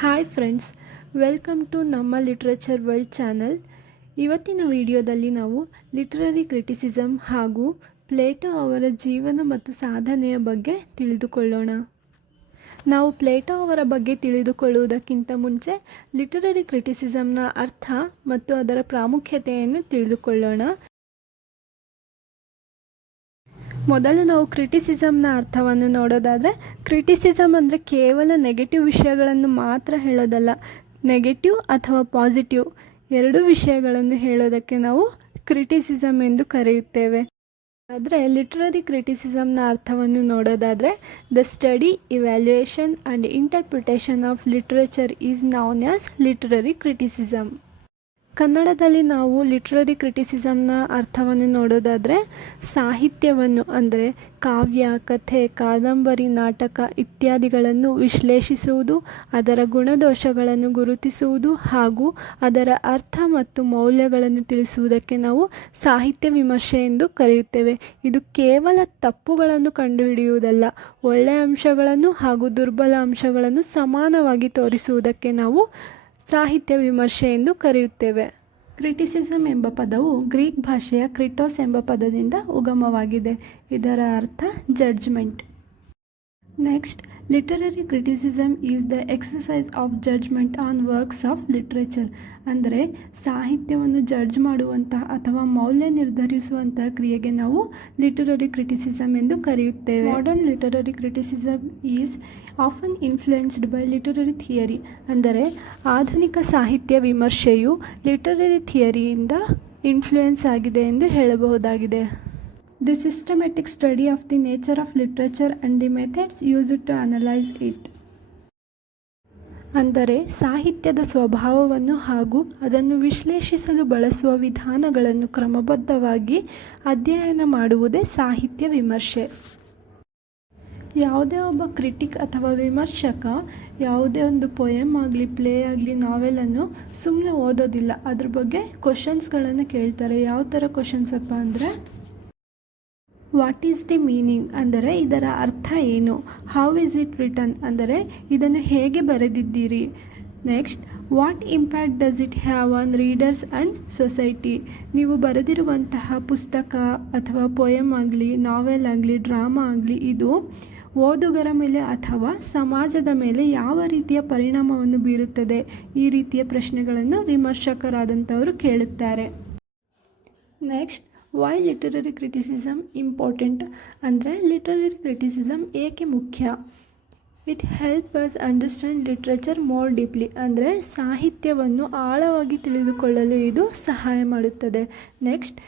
Hi friends welcome to ನಮ್ಮ literature world channel ಇವತ್ತಿನ ವಿಡಿಯೋದಲ್ಲಿ ನಾವು ಲಿಟ್ರರಿ ಕ್ರಿಟಿಸಿಸಮ್ ಹಾಗೂ ಪ್ಲೇಟೋ ಅವರ ಜೀವನ ಮತ್ತು ಸಾಧನೆಯ ಬಗ್ಗೆ ತಿಳಿದುಕೊಳ್ಳೋಣ. ನಾವು ಪ್ಲೇಟೋ ಅವರ ಬಗ್ಗೆ ತಿಳಿದುಕೊಳ್ಳುವುದಕ್ಕಿಂತ ಮುಂಚೆ ಲಿಟರರಿ ಕ್ರಿಟಿಸಿಸಮ್ನ ಅರ್ಥ ಮತ್ತು ಅದರ ಪ್ರಾಮುಖ್ಯತೆಯನ್ನು ತಿಳಿದುಕೊಳ್ಳೋಣ. ಮೊದಲು ನಾವು ಕ್ರಿಟಿಸಿಸಮ್ನ ಅರ್ಥವನ್ನು ನೋಡೋದಾದರೆ ಕ್ರಿಟಿಸಿಸಮ್ ಅಂದರೆ ಕೇವಲ ನೆಗೆಟಿವ್ ವಿಷಯಗಳನ್ನು ಮಾತ್ರ ಹೇಳೋದಲ್ಲ. ನೆಗೆಟಿವ್ ಅಥವಾ ಪಾಸಿಟಿವ್ ಎರಡೂ ವಿಷಯಗಳನ್ನು ಹೇಳೋದಕ್ಕೆ ನಾವು ಕ್ರಿಟಿಸಿಸಮ್ ಎಂದು ಕರೆಯುತ್ತೇವೆ. ಆದರೆ ಲಿಟ್ರರಿ ಕ್ರಿಟಿಸಿಸಮ್ನ ಅರ್ಥವನ್ನು ನೋಡೋದಾದರೆ the study evaluation and interpretation of literature is known as literary criticism ಕನ್ನಡದಲ್ಲಿ ನಾವು ಲಿಟ್ರರಿ ಕ್ರಿಟಿಸಿಸಮ್ನ ಅರ್ಥವನ್ನು ನೋಡೋದಾದರೆ ಸಾಹಿತ್ಯವನ್ನು, ಅಂದರೆ ಕಾವ್ಯ, ಕಥೆ, ಕಾದಂಬರಿ, ನಾಟಕ ಇತ್ಯಾದಿಗಳನ್ನು ವಿಶ್ಲೇಷಿಸುವುದು, ಅದರ ಗುಣದೋಷಗಳನ್ನು ಗುರುತಿಸುವುದು ಹಾಗೂ ಅದರ ಅರ್ಥ ಮತ್ತು ಮೌಲ್ಯಗಳನ್ನು ತಿಳಿಸುವುದಕ್ಕೆ ನಾವು ಸಾಹಿತ್ಯ ವಿಮರ್ಶೆ ಎಂದು ಕರೆಯುತ್ತೇವೆ. ಇದು ಕೇವಲ ತಪ್ಪುಗಳನ್ನು ಕಂಡುಹಿಡಿಯುವುದಲ್ಲ, ಒಳ್ಳೆಯ ಅಂಶಗಳನ್ನು ಹಾಗೂ ದುರ್ಬಲ ಅಂಶಗಳನ್ನು ಸಮಾನವಾಗಿ ತೋರಿಸುವುದಕ್ಕೆ ನಾವು ಸಾಹಿತ್ಯ ವಿಮರ್ಶೆ ಎಂದು ಕರೆಯುತ್ತೇವೆ. ಕ್ರಿಟಿಸಿಸಮ್ ಎಂಬ ಪದವು ಗ್ರೀಕ್ ಭಾಷೆಯ ಕ್ರಿಟೋಸ್ ಎಂಬ ಪದದಿಂದ ಉಗಮವಾಗಿದೆ. ಇದರ ಅರ್ಥ judgement. Next literary criticism is the exercise of judgement on works of literature ಅಂದರೆ, ಸಾಹಿತ್ಯವನ್ನು ಜಡ್ಜ್ ಮಾಡುವಂತಹ ಅಥವಾ ಮೌಲ್ಯ ನಿರ್ಧರಿಸುವಂತಹ ಕ್ರಿಯೆಗೆ ನಾವು ಲಿಟರರಿ ಕ್ರಿಟಿಸಿಸಮ್ ಎಂದು ಕರೆಯುತ್ತೇವೆ. Modern literary criticism is often influenced by literary theory ಅಂದರೆ, ಆಧುನಿಕ ಸಾಹಿತ್ಯ ವಿಮರ್ಶೆಯು ಲಿಟರರಿ ಥಿಯರಿಯಿಂದ ಇನ್ಫ್ಲುಯೆನ್ಸ್ ಆಗಿದೆ ಎಂದು ಹೇಳಬಹುದಾಗಿದೆ. The systematic study of the nature of literature and the methods used to analyse it ಅಂದರೆ ಸಾಹಿತ್ಯದ ಸ್ವಭಾವವನ್ನು ಹಾಗೂ ಅದನ್ನು ವಿಶ್ಲೇಷಿಸಲು ಬಳಸುವ ವಿಧಾನಗಳನ್ನು ಕ್ರಮಬದ್ಧವಾಗಿ ಅಧ್ಯಯನ ಮಾಡುವುದೇ ಸಾಹಿತ್ಯ ವಿಮರ್ಶೆ. ಯಾವುದೇ ಒಬ್ಬ ಕ್ರಿಟಿಕ್ ಅಥವಾ ವಿಮರ್ಶಕ ಯಾವುದೇ ಒಂದು ಪೊಯಮ್ ಆಗಲಿ, ಪ್ಲೇ ಆಗಲಿ ನಾವೆಲನ್ನು ಸುಮ್ಮನೆ ಓದೋದಿಲ್ಲ. ಅದ್ರ ಬಗ್ಗೆ ಕ್ವಶನ್ಸ್ಗಳನ್ನು ಕೇಳ್ತಾರೆ. ಯಾವ ಥರ ಕ್ವಶನ್ಸಪ್ಪ ಅಂದರೆ ವಾಟ್ ಈಸ್ ದಿ ಮೀನಿಂಗ್ ಅಂದರೆ ಇದರ ಅರ್ಥ ಏನು? ಹೌ ಇಸ್ ಇಟ್ ರಿಟರ್ನ್ ಅಂದರೆ ಇದನ್ನು ಹೇಗೆ ಬರೆದಿದ್ದೀರಿ? Next what impact does it have on readers and society ನೀವು ಬರೆದಿರುವಂತಹ ಪುಸ್ತಕ ಅಥವಾ ಪೊಯಮ್ ಆಗಲಿ ನಾವೆಲ್ ಆಗಲಿ ಡ್ರಾಮಾ ಆಗಲಿ, ಇದು ಓದುಗರ ಮೇಲೆ ಅಥವಾ ಸಮಾಜದ ಮೇಲೆ ಯಾವ ರೀತಿಯ ಪರಿಣಾಮವನ್ನು ಬೀರುತ್ತದೆ? ಈ ರೀತಿಯ ಪ್ರಶ್ನೆಗಳನ್ನು ವಿಮರ್ಶಕರಾದಂಥವರು ಕೇಳುತ್ತಾರೆ. Next why literary criticism important ಅಂದರೆ ಲಿಟರರಿ ಕ್ರಿಟಿಸಿಸಮ್ ಏಕೆ ಮುಖ್ಯ? It help us understand literature more deeply ಅಂದರೆ ಸಾಹಿತ್ಯವನ್ನು ಆಳವಾಗಿ ತಿಳಿದುಕೊಳ್ಳಲು ಇದು ಸಹಾಯ ಮಾಡುತ್ತದೆ. Next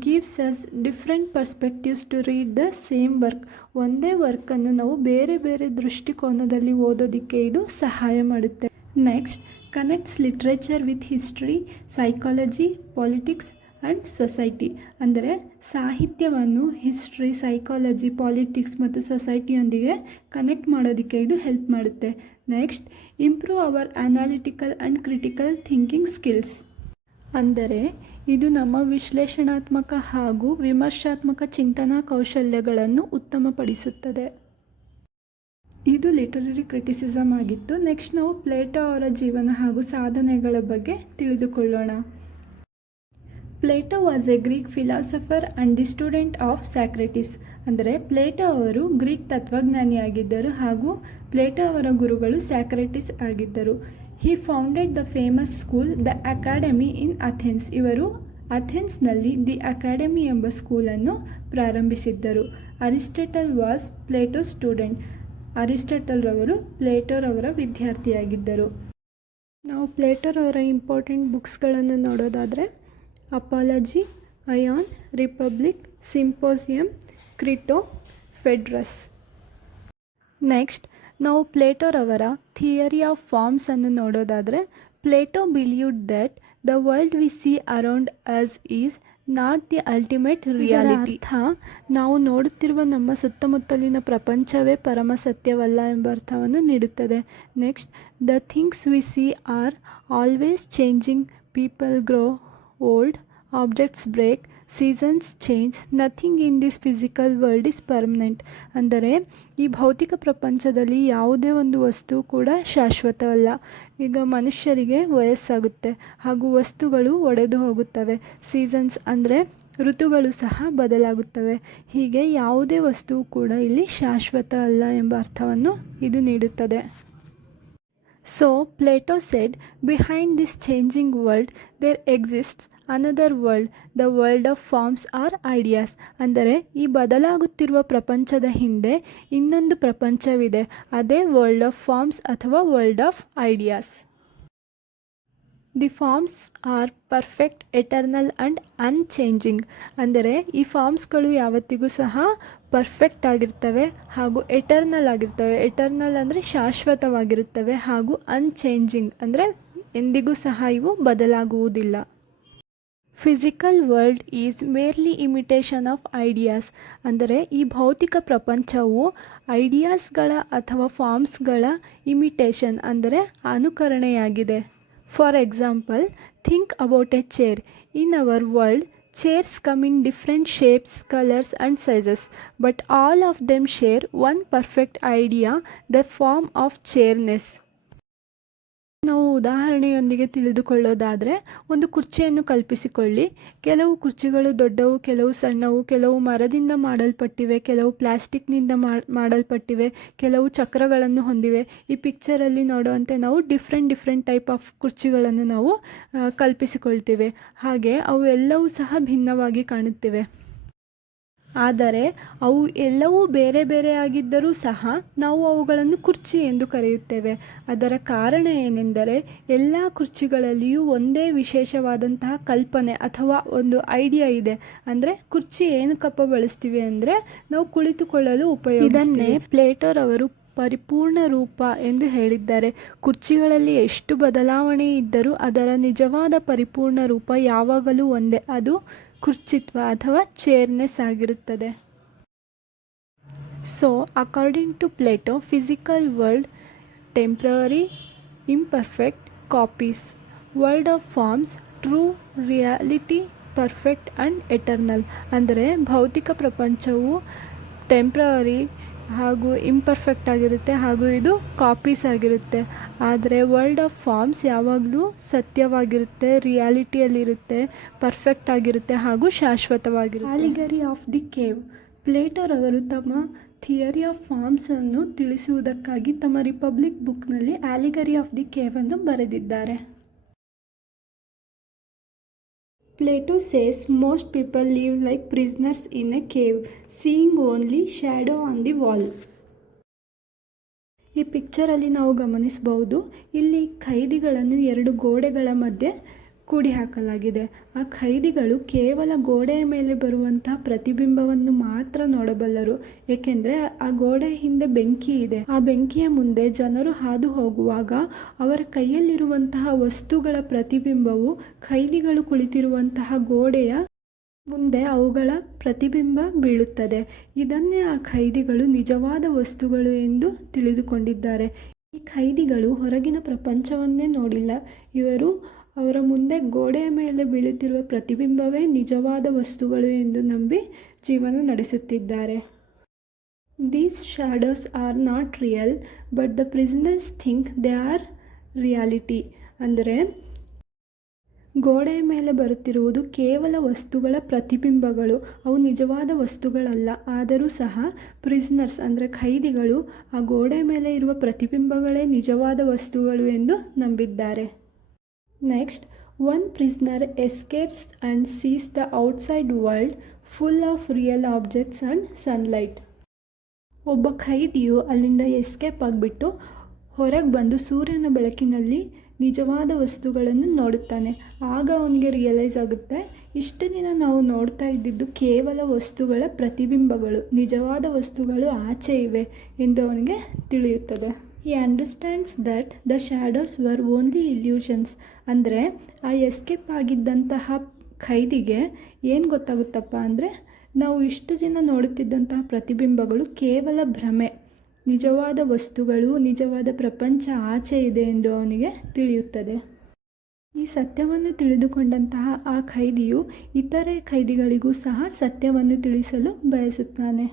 gives us different perspectives to read the same work ಒಂದೇ ವರ್ಕನ್ನು ನಾವು ಬೇರೆ ಬೇರೆ ದೃಷ್ಟಿಕೋನದಲ್ಲಿ ಓದೋದಕ್ಕೆ ಇದು ಸಹಾಯ ಮಾಡುತ್ತೆ. Next connects literature with history psychology politics and society. ಅಂದರೆ ಸಾಹಿತ್ಯವನ್ನು ಹಿಸ್ಟ್ರಿ, ಸೈಕಾಲಜಿ, ಪಾಲಿಟಿಕ್ಸ್ ಮತ್ತು ಸೊಸೈಟಿಯೊಂದಿಗೆ ಕನೆಕ್ಟ್ ಮಾಡೋದಕ್ಕೆ ಇದು ಹೆಲ್ಪ್ ಮಾಡುತ್ತೆ. Next, improve our analytical and critical thinking skills. ಅಂದರೆ ಇದು ನಮ್ಮ ವಿಶ್ಲೇಷಣಾತ್ಮಕ ಹಾಗೂ ವಿಮರ್ಶಾತ್ಮಕ ಚಿಂತನಾ ಕೌಶಲ್ಯಗಳನ್ನು ಉತ್ತಮಪಡಿಸುತ್ತದೆ. ಇದು ಲಿಟರರಿ ಕ್ರಿಟಿಸಿಸಮ್ ಆಗಿತ್ತು. ನೆಕ್ಸ್ಟ್ ನಾವು ಪ್ಲೇಟೋ ಅವರ ಜೀವನ ಹಾಗೂ ಸಾಧನೆಗಳ ಬಗ್ಗೆ ತಿಳಿದುಕೊಳ್ಳೋಣ. Plato was a Greek philosopher and the student of Socrates ಅಂದರೆ ಪ್ಲೇಟೋ ಅವರು ಗ್ರೀಕ್ ತತ್ವಜ್ಞಾನಿಯಾಗಿದ್ದರು ಹಾಗೂ ಪ್ಲೇಟೊ ಅವರ ಗುರುಗಳು ಸ್ಯಾಕ್ರೆಟಿಸ್ ಆಗಿದ್ದರು. He founded the famous school the academy in Athens ಇವರು ಅಥೆನ್ಸ್ನಲ್ಲಿ ದಿ ಅಕಾಡೆಮಿ ಎಂಬ ಸ್ಕೂಲನ್ನು ಪ್ರಾರಂಭಿಸಿದ್ದರು. ಅರಿಸ್ಟಟಲ್ ವಾಸ್ ಪ್ಲೇಟೋ ಸ್ಟೂಡೆಂಟ್ ಅರಿಸ್ಟಟಲ್ರವರು ಪ್ಲೇಟೋರವರ ವಿದ್ಯಾರ್ಥಿಯಾಗಿದ್ದರು. ನಾವು ಪ್ಲೇಟೋರವರ ಇಂಪಾರ್ಟೆಂಟ್ ಬುಕ್ಸ್ಗಳನ್ನು ನೋಡೋದಾದರೆ Apology Ion Republic Symposium Crito Phaedrus next ನಾವು ಪ್ಲೇಟೋರವರ ಥಿಯರಿ ಆಫ್ ಫಾರ್ಮ್ಸನ್ನು ನೋಡೋದಾದರೆ Plato believed that the world we see around us is not the ultimate reality. ಅರ್ಥ ನಾವು ನೋಡುತ್ತಿರುವ ನಮ್ಮ ಸುತ್ತಮುತ್ತಲಿನ ಪ್ರಪಂಚವೇ ಪರಮ ಸತ್ಯವಲ್ಲ ಎಂಬ ಅರ್ಥವನ್ನು ನೀಡುತ್ತದೆ. Next the things we see are always changing people grow old objects break seasons change nothing in this physical world is permanent ಅಂದರೆ ಈ ಭೌತಿಕ ಪ್ರಪಂಚದಲ್ಲಿ ಯಾವುದೇ ಒಂದು ವಸ್ತು ಕೂಡ ಶಾಶ್ವತವಲ್ಲ. ಈಗ ಮನುಷ್ಯರಿಗೆ ವಯಸ್ಸಾಗುತ್ತೆ, ಹಾಗೂ ವಸ್ತುಗಳು ಒಡೆದು ಹೋಗುತ್ತವೆ. ಸೀಸನ್ಸ್ ಅಂದರೆ ಋತುಗಳು ಸಹ ಬದಲಾಗುತ್ತವೆ. ಹೀಗೆ ಯಾವುದೇ ವಸ್ತುವು ಕೂಡ ಇಲ್ಲಿ ಶಾಶ್ವತ ಅಲ್ಲ ಎಂಬ ಅರ್ಥವನ್ನು ಇದು ನೀಡುತ್ತದೆ. So Plato said behind this changing world there exists another world the world of forms or ideas ಅಂದರೆ ಈ ಬದಲಾಗುತ್ತಿರುವ ಪ್ರಪಂಚದ ಹಿಂದೆ ಇನ್ನೊಂದು ಪ್ರಪಂಚವಿದೆ. ಅದೇ ವರ್ಲ್ಡ್ ಆಫ್ ಫಾರ್ಮ್ಸ್ ಅಥವಾ world of ideas the forms are perfect eternal and unchanging ಅಂದರೆ ಈ ಫಾರ್ಮ್ಸ್ಗಳು ಯಾವತ್ತಿಗೂ ಸಹ ಪರ್ಫೆಕ್ಟ್ ಆಗಿರ್ತವೆ ಹಾಗೂ ಎಟರ್ನಲ್ ಆಗಿರ್ತವೆ. ಎಟರ್ನಲ್ ಅಂದರೆ ಶಾಶ್ವತವಾಗಿರುತ್ತವೆ ಹಾಗೂ ಅನ್ಚೇಂಜಿಂಗ್ ಅಂದರೆ ಎಂದಿಗೂ ಸಹ ಇವು ಬದಲಾಗುವುದಿಲ್ಲ. Physical world is merely imitation of ideas ಅಂದರೆ ಈ ಭೌತಿಕ ಪ್ರಪಂಚವು ಐಡಿಯಾಸ್ಗಳ ಅಥವಾ ಫಾರ್ಮ್ಸ್ಗಳ ಇಮಿಟೇಷನ್ ಅಂದರೆ ಅನುಕರಣೆಯಾಗಿದೆ. For example, think about a chair. In our world, chairs come in different shapes, colors, and sizes, but all of them share one perfect idea the form of chairness. ನಾವು ಉದಾಹರಣೆಯೊಂದಿಗೆ ತಿಳಿದುಕೊಳ್ಳೋದಾದರೆ, ಒಂದು ಕುರ್ಚಿಯನ್ನು ಕಲ್ಪಿಸಿಕೊಳ್ಳಿ. ಕೆಲವು ಕುರ್ಚಿಗಳು ದೊಡ್ಡವು, ಕೆಲವು ಸಣ್ಣವು, ಕೆಲವು ಮರದಿಂದ ಮಾಡಲ್ಪಟ್ಟಿವೆ, ಕೆಲವು ಪ್ಲಾಸ್ಟಿಕ್ನಿಂದ ಮಾಡಲ್ಪಟ್ಟಿವೆ, ಕೆಲವು ಚಕ್ರಗಳನ್ನು ಹೊಂದಿವೆ. ಈ ಪಿಕ್ಚರಲ್ಲಿ ನೋಡುವಂತೆ ನಾವು ಡಿಫ್ರೆಂಟ್ ಡಿಫ್ರೆಂಟ್ ಟೈಪ್ ಆಫ್ ಕುರ್ಚಿಗಳನ್ನು ನಾವು ಕಲ್ಪಿಸಿಕೊಳ್ತೀವಿ. ಹಾಗೆ ಅವು ಎಲ್ಲವೂ ಸಹ ಭಿನ್ನವಾಗಿ ಕಾಣುತ್ತಿವೆ. ಆದರೆ ಅವು ಎಲ್ಲವೂ ಬೇರೆ ಬೇರೆಯಾಗಿದ್ದರೂ ಸಹ ನಾವು ಅವುಗಳನ್ನು ಕುರ್ಚಿ ಎಂದು ಕರೆಯುತ್ತೇವೆ. ಅದರ ಕಾರಣ ಏನೆಂದರೆ ಎಲ್ಲ ಕುರ್ಚಿಗಳಲ್ಲಿಯೂ ಒಂದೇ ವಿಶೇಷವಾದಂತಹ ಕಲ್ಪನೆ ಅಥವಾ ಒಂದು ಐಡಿಯಾ ಇದೆ. ಅಂದರೆ ಕುರ್ಚಿ ಏನಕ್ಕಪ್ಪ ಬಳಸ್ತೀವಿ ಅಂದರೆ ನಾವು ಕುಳಿತುಕೊಳ್ಳಲು ಉಪಯೋಗ ಇದನ್ನೇ ಪ್ಲೇಟೋರವರು ಪರಿಪೂರ್ಣ ರೂಪ ಎಂದು ಹೇಳಿದ್ದಾರೆ. ಕುರ್ಚಿಗಳಲ್ಲಿ ಎಷ್ಟು ಬದಲಾವಣೆ ಇದ್ದರೂ ಅದರ ನಿಜವಾದ ಪರಿಪೂರ್ಣ ರೂಪ ಯಾವಾಗಲೂ ಒಂದೇ. ಅದು ಕುರ್ಚಿತ್ವ ಅಥವಾ ಚೇರ್ನೆಸ್ ಆಗಿರುತ್ತದೆ. So according to Plato physical world temporary imperfect copies world of forms true reality perfect and eternal ಅಂದರೆ ಭೌತಿಕ ಪ್ರಪಂಚವು ಟೆಂಪ್ರರಿ ಹಾಗೂ ಇಂಪರ್ಫೆಕ್ಟ್ ಆಗಿರುತ್ತೆ ಹಾಗೂ ಇದು ಕಾಪೀಸ್ ಆಗಿರುತ್ತೆ. ಆದರೆ ವರ್ಲ್ಡ್ ಆಫ್ ಫಾರ್ಮ್ಸ್ ಯಾವಾಗಲೂ ಸತ್ಯವಾಗಿರುತ್ತೆ ರಿಯಾಲಿಟಿಯಲ್ಲಿರುತ್ತೆ ಪರ್ಫೆಕ್ಟ್ ಆಗಿರುತ್ತೆ ಹಾಗೂ ಶಾಶ್ವತವಾಗಿರುತ್ತೆ. ಅಲಿಗರಿ ಆಫ್ ದಿ ಕೇವ್ ಪ್ಲೇಟೋರವರು ತಮ್ಮ ಥಿಯರಿ ಆಫ್ ಫಾರ್ಮ್ಸನ್ನು ತಿಳಿಸುವುದಕ್ಕಾಗಿ ತಮ್ಮ ರಿಪಬ್ಲಿಕ್ ಬುಕ್ನಲ್ಲಿ ಆಲಿಗರಿ ಆಫ್ ದಿ ಕೇವ್ ಅನ್ನು ಬರೆದಿದ್ದಾರೆ. Plato says most people live like prisoners in a cave seeing only shadow on the wall. ಈ ಪಿಕ್ಚರಲ್ಲಿ ನಾವು ಗಮನಿಸಬಹುದು, ಇಲ್ಲಿ ಖೈದಿಗಳನ್ನು ಎರಡು ಗೋಡೆಗಳ ಮಧ್ಯೆ ಕೂಡಿ ಹಾಕಲಾಗಿದೆ ಆ ಖೈದಿಗಳು ಕೇವಲ ಗೋಡೆಯ ಮೇಲೆ ಬರುವಂತಹ ಪ್ರತಿಬಿಂಬವನ್ನು ಮಾತ್ರ ನೋಡಬಲ್ಲರು. ಏಕೆಂದರೆ ಆ ಗೋಡೆ ಹಿಂದೆ ಬೆಂಕಿ ಇದೆ. ಆ ಬೆಂಕಿಯ ಮುಂದೆ ಜನರು ಹಾದು ಹೋಗುವಾಗ ಅವರ ಕೈಯಲ್ಲಿರುವಂತಹ ವಸ್ತುಗಳ ಪ್ರತಿಬಿಂಬವು ಖೈದಿಗಳು ಕುಳಿತಿರುವಂತಹ ಗೋಡೆಯ ಮುಂದೆ ಅವುಗಳ ಪ್ರತಿಬಿಂಬ ಬೀಳುತ್ತದೆ. ಇದನ್ನೇ ಆ ಖೈದಿಗಳು ನಿಜವಾದ ವಸ್ತುಗಳು ಎಂದು ತಿಳಿದುಕೊಂಡಿದ್ದಾರೆ. ಈ ಖೈದಿಗಳು ಹೊರಗಿನ ಪ್ರಪಂಚವನ್ನೇ ನೋಡಿಲ್ಲ. ಇವರು ಅವರ ಮುಂದೆ ಗೋಡೆಯ ಮೇಲೆ ಬೀಳುತ್ತಿರುವ ಪ್ರತಿಬಿಂಬವೇ ನಿಜವಾದ ವಸ್ತುಗಳು ಎಂದು ನಂಬಿ ಜೀವನ ನಡೆಸುತ್ತಿದ್ದಾರೆ. These shadows are not real but the prisoners think they are reality ಅಂದರೆ ಗೋಡೆಯ ಮೇಲೆ ಬರುತ್ತಿರುವುದು ಕೇವಲ ವಸ್ತುಗಳ ಪ್ರತಿಬಿಂಬಗಳು. ಅವು ನಿಜವಾದ ವಸ್ತುಗಳಲ್ಲ, ಆದರೂ ಸಹ ಪ್ರಿಸ್ನರ್ಸ್ ಅಂದರೆ ಖೈದಿಗಳು, ಆ ಗೋಡೆ ಮೇಲೆ ಇರುವ ಪ್ರತಿಬಿಂಬಗಳೇ ನಿಜವಾದ ವಸ್ತುಗಳು ಎಂದು ನಂಬಿದ್ದಾರೆ. Next one prisoner escapes and sees the outside world full of real objects and sunlight ಒಬ್ಬ ಖೈದಿಯು ಅಲ್ಲಿಂದ ಎಸ್ಕೇಪ್ ಆಗಿಬಿಟ್ಟು ಹೊರಗೆ ಬಂದು ಸೂರ್ಯನ ಬೆಳಕಿನಲ್ಲಿ ನಿಜವಾದ ವಸ್ತುಗಳನ್ನು ನೋಡುತ್ತಾನೆ. ಆಗ ಅವನಿಗೆ ರಿಯಲೈಸ್ ಆಗುತ್ತೆ, ಇಷ್ಟು ದಿನ ನಾವು ನೋಡ್ತಾ ಇದ್ದಿದ್ದು ಕೇವಲ ವಸ್ತುಗಳ ಪ್ರತಿಬಿಂಬಗಳು, ನಿಜವಾದ ವಸ್ತುಗಳು ಆಚೆ ಇವೆ ಎಂದು ಅವನಿಗೆ ತಿಳಿಯುತ್ತದೆ. He understands that the shadows were only illusions ಅಂದರೆ, ಆ ಎಸ್ಕೇಪ್ ಆಗಿದ್ದಂತಹ ಖೈದಿಗೆ ಏನು ಗೊತ್ತಾಗುತ್ತಪ್ಪ ಅಂದರೆ, ನಾವು ಇಷ್ಟು ದಿನ ನೋಡುತ್ತಿದ್ದಂತಹ ಪ್ರತಿಬಿಂಬಗಳು ಕೇವಲ ಭ್ರಮೆ. ನಿಜವಾದ ವಸ್ತುಗಳು, ನಿಜವಾದ ಪ್ರಪಂಚ ಆಚೆ ಇದೆ ಎಂದು ಅವನಿಗೆ ತಿಳಿಯುತ್ತದೆ. ಈ ಸತ್ಯವನ್ನು ತಿಳಿದುಕೊಂಡಂತಹ ಆ ಖೈದಿಯು ಇತರೆ ಖೈದಿಗಳಿಗೂ ಸಹ ಸತ್ಯವನ್ನು ತಿಳಿಸಲು ಬಯಸುತ್ತಾನೆ.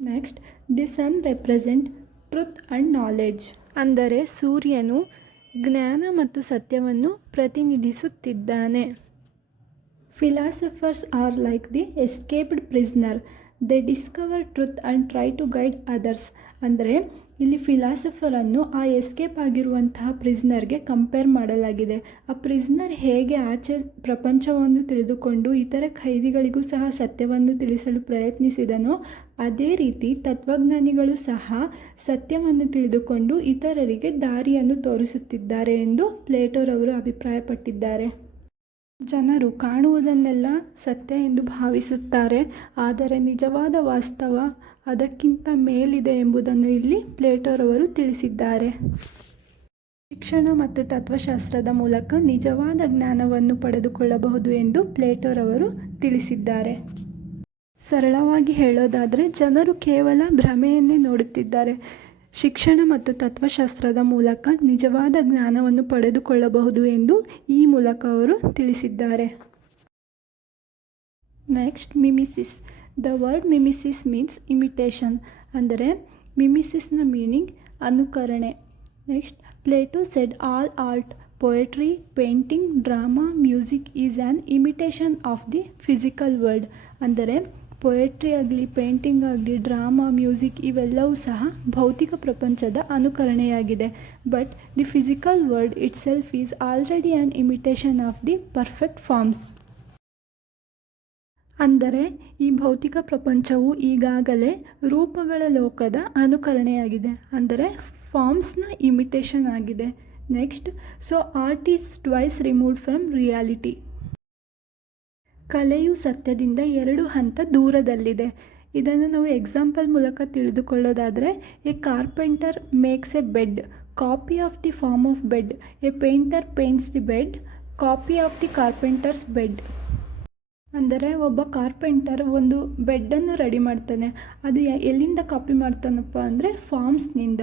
Next the sun represent truth and knowledge ಅಂದರೆ ಸೂರ್ಯನು ಜ್ಞಾನ ಮತ್ತು ಸತ್ಯವನ್ನು ಪ್ರತಿನಿಧಿಸುತ್ತಿದ್ದಾನೆ. Philosophers are like the escaped prisoner they discover truth and try to guide others ಅಂದರೆ ಇಲ್ಲಿ ಫಿಲಾಸಫರನ್ನು ಆ ಎಸ್ಕೇಪ್ ಆಗಿರುವಂತಹ ಪ್ರಿಸ್ನರ್ಗೆ ಕಂಪೇರ್ ಮಾಡಲಾಗಿದೆ. ಆ ಪ್ರಿಸ್ನರ್ ಹೇಗೆ ಆಚೆ ಪ್ರಪಂಚವನ್ನು ತಿಳಿದುಕೊಂಡು ಇತರ ಖೈದಿಗಳಿಗೂ ಸಹ ಸತ್ಯವನ್ನು ತಿಳಿಸಲು ಪ್ರಯತ್ನಿಸಿದನೋ, ಅದೇ ರೀತಿ ತತ್ವಜ್ಞಾನಿಗಳು ಸಹ ಸತ್ಯವನ್ನು ತಿಳಿದುಕೊಂಡು ಇತರರಿಗೆ ದಾರಿಯನ್ನು ತೋರಿಸುತ್ತಿದ್ದಾರೆ ಎಂದು ಪ್ಲೇಟೋರವರು ಅಭಿಪ್ರಾಯಪಟ್ಟಿದ್ದಾರೆ. ಜನರು ಕಾಣುವುದನ್ನೆಲ್ಲ ಸತ್ಯ ಎಂದು ಭಾವಿಸುತ್ತಾರೆ. ಆದರೆ ನಿಜವಾದ ವಾಸ್ತವ ಅದಕ್ಕಿಂತ ಮೇಲಿದೆ ಎಂಬುದನ್ನು ಇಲ್ಲಿ ಪ್ಲೇಟೋರವರು ತಿಳಿಸಿದ್ದಾರೆ. ಶಿಕ್ಷಣ ಮತ್ತು ತತ್ವಶಾಸ್ತ್ರದ ಮೂಲಕ ನಿಜವಾದ ಜ್ಞಾನವನ್ನು ಪಡೆದುಕೊಳ್ಳಬಹುದು ಎಂದು ಪ್ಲೇಟೋರವರು ತಿಳಿಸಿದ್ದಾರೆ. ಸರಳವಾಗಿ ಹೇಳೋದಾದರೆ ಜನರು ಕೇವಲ ಭ್ರಮೆಯನ್ನೇ ನೋಡುತ್ತಿದ್ದಾರೆ. ಶಿಕ್ಷಣ ಮತ್ತು ತತ್ವಶಾಸ್ತ್ರದ ಮೂಲಕ ನಿಜವಾದ ಜ್ಞಾನವನ್ನು ಪಡೆದುಕೊಳ್ಳಬಹುದು ಎಂದು ಈ ಮೂಲಕ ಅವರು ತಿಳಿಸಿದ್ದಾರೆ. Next mimesis the word mimesis means imitation ಅಂದರೆ ಮಿಮಿಸಿಸ್ನ ಮೀನಿಂಗ್ ಅನುಕರಣೆ. Next Plato said all art poetry painting drama music is an imitation of the physical world ಅಂದರೆ ಪೊಯೆಟ್ರಿ ಆಗಲಿ ಪೇಂಟಿಂಗ್ ಆಗಲಿ ಡ್ರಾಮಾ ಮ್ಯೂಸಿಕ್ ಇವೆಲ್ಲವೂ ಸಹ ಭೌತಿಕ ಪ್ರಪಂಚದ ಅನುಕರಣೆಯಾಗಿದೆ. But the physical world itself is already an imitation of the perfect forms ಅಂದರೆ ಈ ಭೌತಿಕ ಪ್ರಪಂಚವು ಈಗಾಗಲೇ ರೂಪಗಳ ಲೋಕದ ಅನುಕರಣೆಯಾಗಿದೆ. ಅಂದರೆ ಫಾರ್ಮ್ಸ್ನ ಇಮಿಟೇಷನ್ ಆಗಿದೆ. Next so art is twice removed from reality ಕಲೆಯು ಸತ್ಯದಿಂದ ಎರಡು ಹಂತ ದೂರದಲ್ಲಿದೆ. ಇದನ್ನು ನಾವು ಎಕ್ಸಾಂಪಲ್ ಮೂಲಕ ತಿಳಿದುಕೊಳ್ಳೋದಾದರೆ a carpenter makes a bed copy of the form of bed a painter paints the bed copy of the carpenter's bed ಅಂದರೆ ಒಬ್ಬ ಕಾರ್ಪೆಂಟರ್ ಒಂದು ಬೆಡ್ಡನ್ನು ರೆಡಿ ಮಾಡ್ತಾನೆ. ಅದು ಎಲ್ಲಿಂದ ಕಾಪಿ ಮಾಡ್ತಾನಪ್ಪ ಅಂದರೆ ಫಾರ್ಮ್ಸ್ನಿಂದ.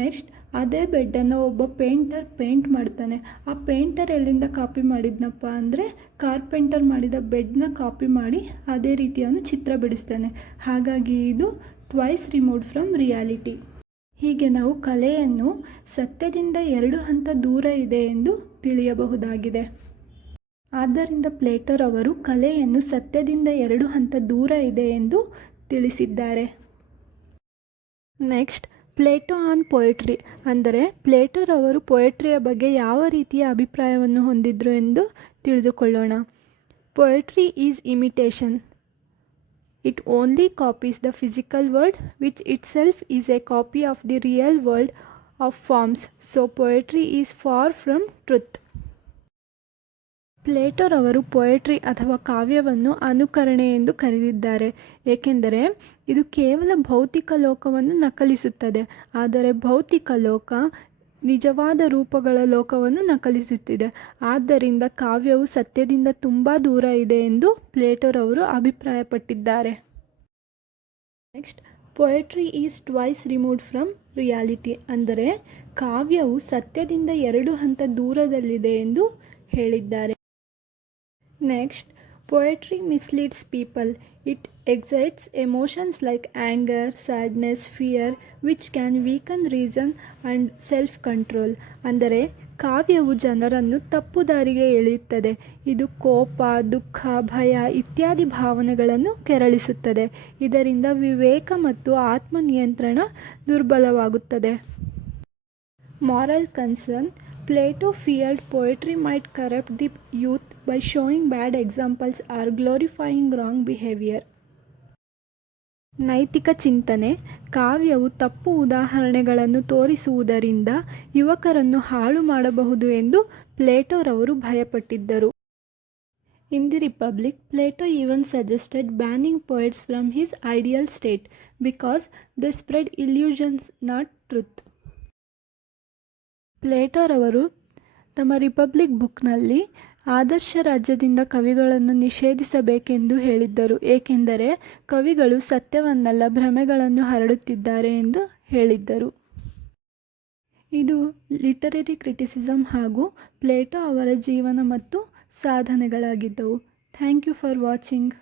ನೆಕ್ಸ್ಟ್ ಅದೇ ಬೆಡ್ಡನ್ನು ಒಬ್ಬ ಪೇಂಟರ್ ಪೇಂಟ್ ಮಾಡ್ತಾನೆ. ಆ ಪೇಂಟರ್ ಎಲ್ಲಿಂದ ಕಾಪಿ ಮಾಡಿದ್ನಪ್ಪ ಅಂದರೆ ಕಾರ್ಪೆಂಟರ್ ಮಾಡಿದ ಬೆಡ್ನ ಕಾಪಿ ಮಾಡಿ ಅದೇ ರೀತಿ ಚಿತ್ರ ಬಿಡಿಸ್ತಾನೆ. ಹಾಗಾಗಿ ಇದು ಟ್ವೈಸ್ ರಿಮೋಡ್ ಫ್ರಮ್ ರಿಯಾಲಿಟಿ. ಹೀಗೆ ನಾವು ಕಲೆಯನ್ನು ಸತ್ಯದಿಂದ ಎರಡು ಹಂತ ದೂರ ಇದೆ ಎಂದು ತಿಳಿಯಬಹುದಾಗಿದೆ. ಆದ್ದರಿಂದ ಪ್ಲೇಟರ್ ಅವರು ಕಲೆಯನ್ನು ಸತ್ಯದಿಂದ ಎರಡು ಹಂತ ದೂರ ಇದೆ ಎಂದು ತಿಳಿಸಿದ್ದಾರೆ. ನೆಕ್ಸ್ಟ್, ಪ್ಲೇಟೋ ಆನ್ ಪೊಯೆಟ್ರಿ, ಅಂದರೆ ಪ್ಲೇಟರ್ ಅವರು ಪೊಯೆಟ್ರಿಯ ಬಗ್ಗೆ ಯಾವ ರೀತಿಯ ಅಭಿಪ್ರಾಯವನ್ನು ಹೊಂದಿದ್ರು ಎಂದು ತಿಳಿದುಕೊಳ್ಳೋಣ. Poetry is imitation. It only copies the physical world, which itself is a copy of the real world of forms. So, poetry is far from truth. ಪ್ಲೇಟೋರ್ ಅವರು ಪೊಯೆಟ್ರಿ ಅಥವಾ ಕಾವ್ಯವನ್ನು ಅನುಕರಣೆ ಎಂದು ಕರೆದಿದ್ದಾರೆ. ಏಕೆಂದರೆ ಇದು ಕೇವಲ ಭೌತಿಕ ಲೋಕವನ್ನು ನಕಲಿಸುತ್ತದೆ. ಆದರೆ ಭೌತಿಕ ಲೋಕ ನಿಜವಾದ ರೂಪಗಳ ಲೋಕವನ್ನು ನಕಲಿಸುತ್ತಿದೆ. ಆದ್ದರಿಂದ ಕಾವ್ಯವು ಸತ್ಯದಿಂದ ತುಂಬ ದೂರ ಇದೆ ಎಂದು ಪ್ಲೇಟೋರ್ ಅವರು ಅಭಿಪ್ರಾಯಪಟ್ಟಿದ್ದಾರೆ. Next poetry is twice removed from reality ಅಂದರೆ ಕಾವ್ಯವು ಸತ್ಯದಿಂದ ಎರಡು ಹಂತ ದೂರದಲ್ಲಿದೆ ಎಂದು ಹೇಳಿದ್ದಾರೆ. Next poetry misleads people it excites emotions like anger sadness fear which can weaken reason and self control ಅಂದರೆ ಕಾವ್ಯವು ಜನರನ್ನು ತಪ್ಪು ದಾರಿಗೆ ಎಳೆಯುತ್ತದೆ. ಇದು ಕೋಪ, ದುಃಖ, ಭಯ ಇತ್ಯಾದಿ ಭಾವನೆಗಳನ್ನು ಕೆರಳಿಸುತ್ತದೆ. ಇದರಿಂದ ವಿವೇಕ ಮತ್ತು ಆತ್ಮನಿಯಂತ್ರಣ ದುರ್ಬಲವಾಗುತ್ತದೆ. Moral concern Plato feared poetry might corrupt the youth by showing bad examples or glorifying wrong behavior. ನೈತಿಕ ಚಿಂತನೆ, ಕಾವ್ಯವು ತಪ್ಪು ಉದಾಹರಣೆಗಳನ್ನು ತೋರಿಸುವುದರಿಂದ ಯುವಕರನ್ನು ಹಾಳು ಮಾಡಬಹುದು ಎಂದು ಪ್ಲೇಟೋರವರು ಭಯಪಟ್ಟಿದ್ದರು in the Republic Plato even suggested banning poets from his ideal state because the spread illusions not truth ಪ್ಲೇಟೋರವರು ತಮ್ಮ ರಿಪಬ್ಲಿಕ್ ಬುಕ್ನಲ್ಲಿ ಆದರ್ಶ ರಾಜ್ಯದಿಂದ ಕವಿಗಳನ್ನು ನಿಷೇಧಿಸಬೇಕೆಂದು ಹೇಳಿದ್ದರು. ಏಕೆಂದರೆ ಕವಿಗಳು ಸತ್ಯವನ್ನಲ್ಲ, ಭ್ರಮೆಗಳನ್ನು ಹರಡುತ್ತಿದ್ದಾರೆ ಎಂದು ಹೇಳಿದ್ದರು. ಇದು ಲಿಟರರಿ ಕ್ರಿಟಿಸಿಸಮ್ ಹಾಗೂ ಪ್ಲೇಟೋ ಅವರ ಜೀವನ ಮತ್ತು ಸಾಧನೆಗಳಾಗಿದ್ದವು. Thank you for watching.